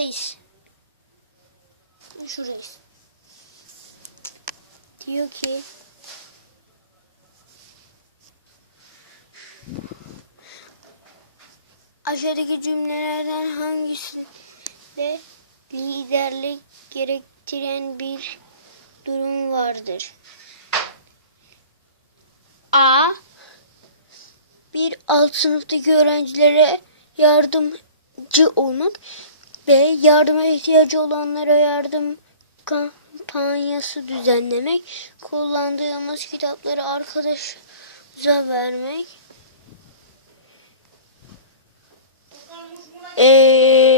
neredeyiz? Şuradayız. Diyor ki aşağıdaki cümlelerden hangisinde liderlik gerektiren bir durum vardır? A. Bir alt sınıftaki öğrencilere yardımcı olmak ve yardıma ihtiyacı olanlara yardım kampanyası düzenlemek, kullandığımız kitapları arkadaşa vermek, Eee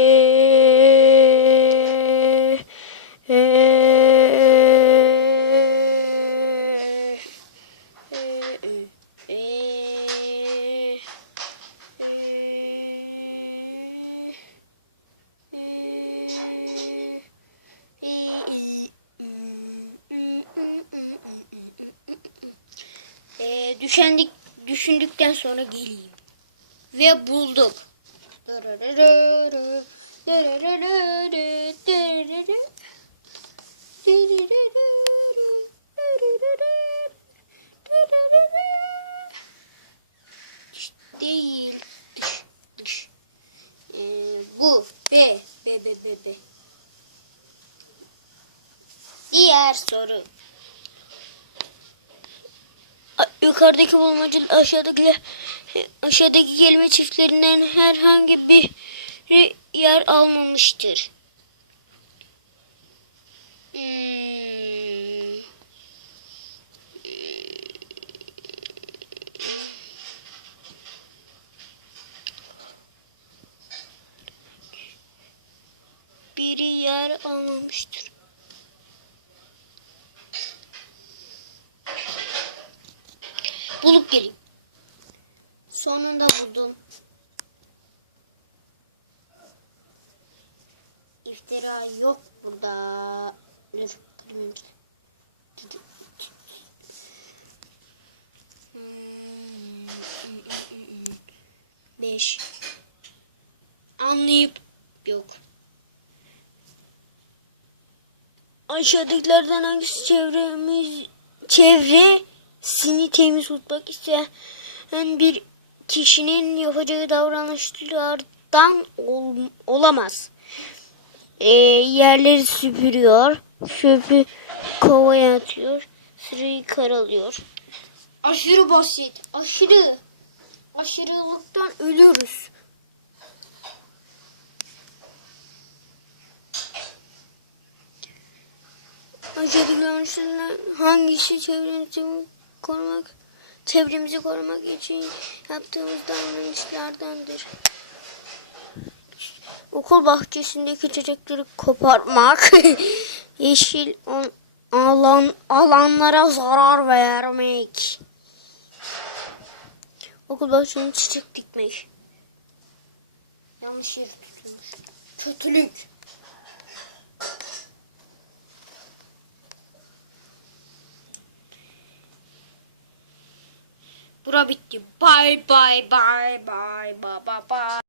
Eee, düşendik, düşündükten sonra geleyim. Ve buldum. Değil. Ee, bu. B. B, B, B, B. Diğer soru. Yukarıdaki bulmaca aşağıdaki aşağıdaki kelime çiftlerinden herhangi biri yer almamıştır. Hmm. Biri yer almamıştır. Bulup geleyim. Sonunda buldum. İftira yok burada. Beş. Anlayıp yok. Aşağıdakilerden hangisi çevremiz çevresini temiz tutmak isteyen bir kişinin yapacağı davranışlardan ol, olamaz. E, yerleri süpürüyor, çöpü kovaya atıyor, sırayı karalıyor. Aşırı basit, aşırı. Aşırılıktan ölüyoruz. Aşağıdaki davranışlardan hangisi çevremizi korumak, çevremizi korumak için yaptığımız davranışlardandır? Okul bahçesindeki çiçekleri koparmak, yeşil alan alanlara zarar vermek. Okul bahçesinde çiçek dikmek. Yanlış yer tutulmuş. Kötülük. Bura bitti. Bye bye bye bye bye bye.